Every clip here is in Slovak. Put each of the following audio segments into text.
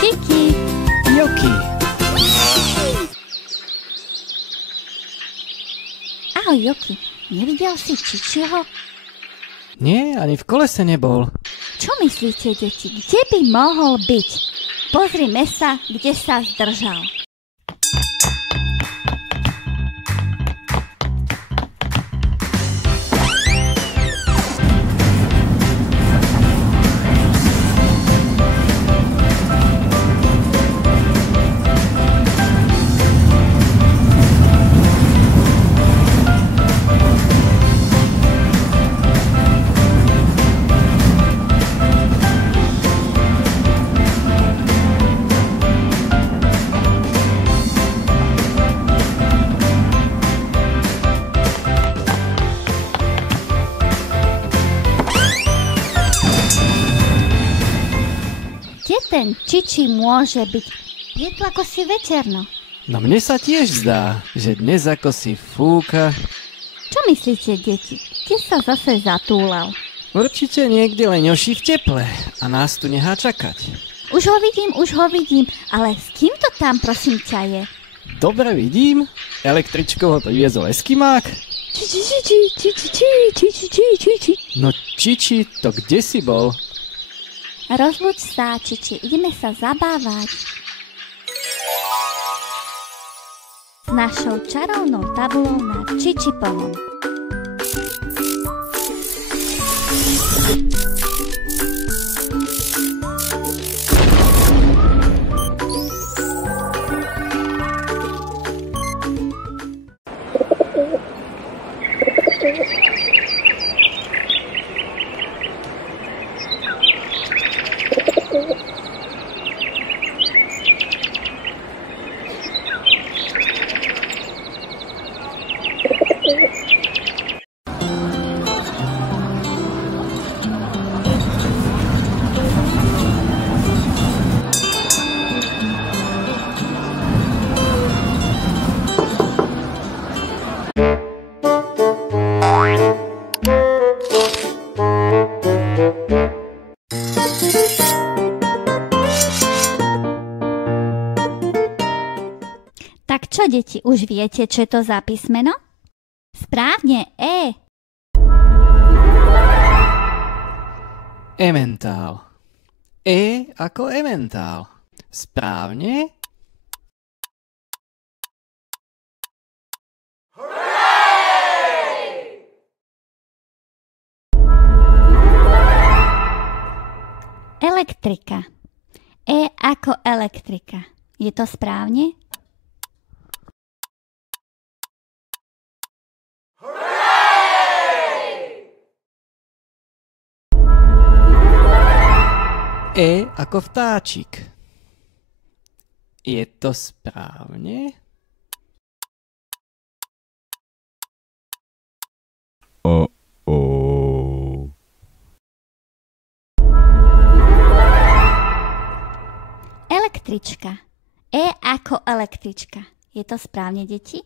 Kiki. Joky. Ahoj, Joky. Nevidel si Čičiho? Nie, ani v kolese nebol. Čo myslíte, deti? Kde by mohol byť? Pozrime sa, kde sa zdržal. Ten Čiči môže byť. Je to ako si večerno. No mne sa tiež zdá, že dnes ako si fúka. Čo myslíte, deti? Kde sa zase zatúlal? Určite niekde leňoší v teple a nás tu nechá čakať. Už ho vidím, ale s kým to tam prosím ťa je? Dobre vidím, električkou ho priviezol Eskimák. No Čiči, to kde si bol? Rozluč sa, Čiči, ideme sa zabávať. S našou čarovnou tabulou na Čičipovom. Tak čo, deti, už viete, čo je to za písmeno? Správne, E. Ementál. E ako ementál. Správne? Elektrika. E ako elektrika. Je to správne? E ako vtáčik. Je to správne? Električka. E ako električka. Je to správne, deti?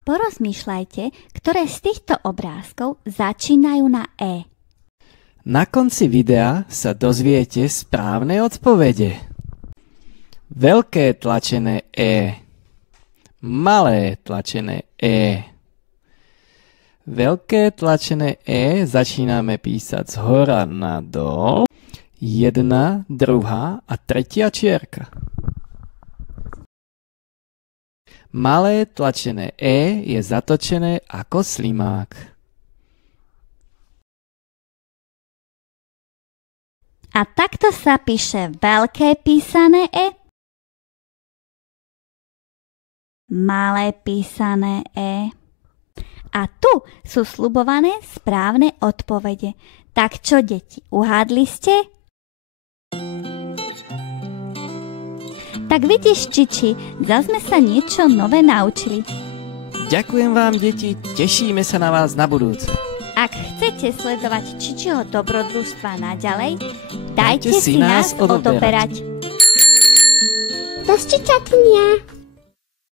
Porozmýšľajte, ktoré z týchto obrázkov začínajú na E. Na konci videa sa dozviete správne odpovede. Veľké tlačené E. Malé tlačené E. Veľké tlačené E začíname písať zhora nadol. Jedna, druhá a tretia čiarka. Malé tlačené E je zatočené ako slimák. A takto sa píše veľké písané E, malé písané E. A tu sú sľubované správne odpovede. Tak čo, deti, uhádli ste? Tak vidíš, Čiči, zas sme sa niečo nové naučili. Ďakujem vám, deti, tešíme sa na vás na budúce. Ak chcete sledovať Čičiho dobrodružstva naďalej, dajte si nás odoberať. Do sčítania.